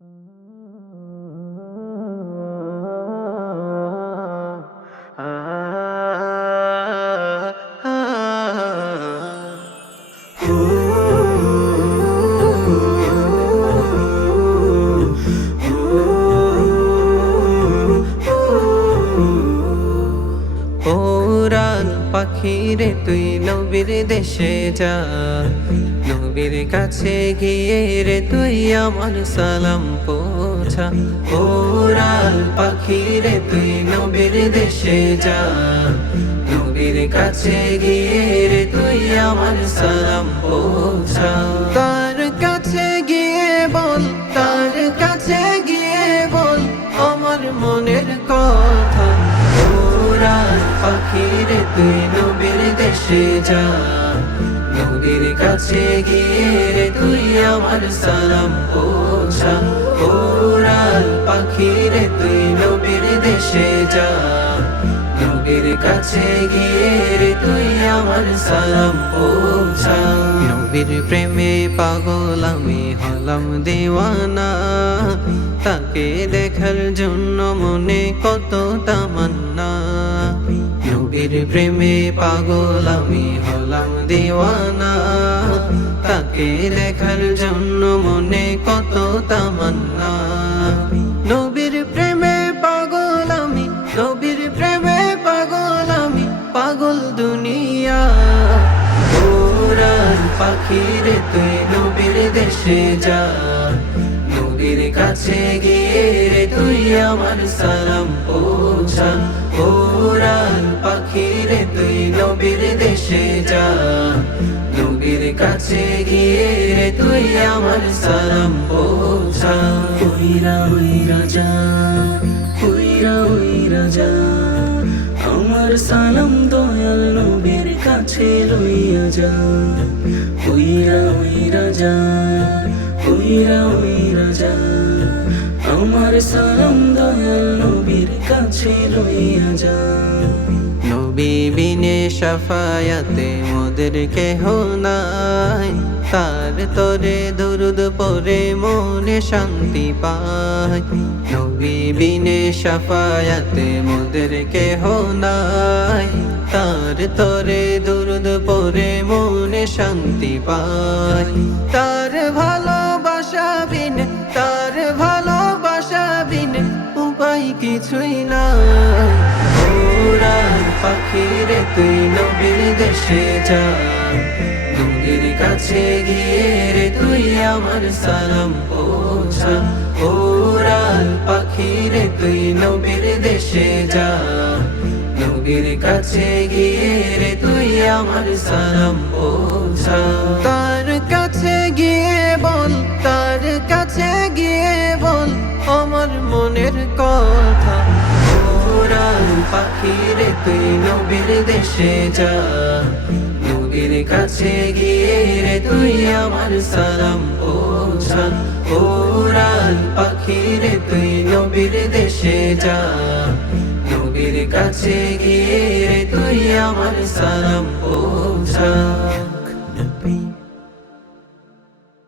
Oral পাখি রে তুই নবীর দেশে যা। নবীর কাছে গিয়ে রে তুই আমার সালাম পৌঁছা। ওরাল পাখি রে তুই নবীর দেশে যা। নবীর কাছে গিয়ে রে তুই আমার সালাম পৌঁছা। তার কাছে গিয়ে বল, তার কাছে গিয়ে বল আমার মনের কথা। ওরাল পাখি রে তুই নবীর দেশে যা। কাছে গিয়ে তুই আমার সালাম পৌঁছা ওরাল পাখি তুই নবীর দেশে যা। নবীর কাছে গিয়ে তুই আমার সালাম পৌঁছা নবীর প্রেমে পাগল আমি হলাম দেওয়ানা। তাকে দেখার জন্য মনে কত তামান্না নবীর প্রেমে পাগল আমি হলাম দেওয়ানা। তাকে দেখার জন্য মনে কত তামান্না। নবীর প্রেমে পাগল আমি, নবীর প্রেমে পাগল আমি, পাগল দুনিয়া। ওরান পাখি রে তুই নবীর দেশে যা। নবীর কাছে গিয়ে রে তুই আমার সালাম পৌঁছা। ওরান পাখি রে, তুই নবীর দেশে যা। নবীর কাছে গিয়ে রে, তুই আমার সালাম পৌঁছা। উইরা উইরা যা উইরা উইরা যা। আমার সালাম দয়াল নবীর কাছে লইয়া যা। উইরা উইরা যা উইরা উইরা যা। আমার সালাম দয়াল নবীর কাছে লইয়া যা। নবী বিনে সাফায়াতে মোদের কেহ নাই। তার তরে দুরুদ পরে মনে শান্তি পায়। নবী বিনে সাফায়াতে মোদের কেহ নাই। তার তরে দুরুদ পরে মনে শান্তি পায়। তার ভালোবাসা বিনে, তার ভালোবাসা বিনে, উপায় কিছুই নাই। ওরান পাখি রে তুই নবীর দেশে যা। নবীর কাছে গিয়ে রে তুই আমার সালাম পৌঁছা। ওরান পাখি রে তুই নবীর দেশে যা। নবীর কাছে গিয়ে রে তুই আমার সালাম পৌঁছা। তার কাছে গিয়ে বল, তার কাছে গিয়ে বল, আমার মনের কথা। ওরান পাখি রে তুই নবীর দেশে যা। নবীর কাছে গিয়ে রে তুই আমার সালাম পৌঁছা। ওরান পাখি রে তুই নবীর দেশে যা। নবীর কাছে গিয়ে তুই আমার সালাম পৌঁছা।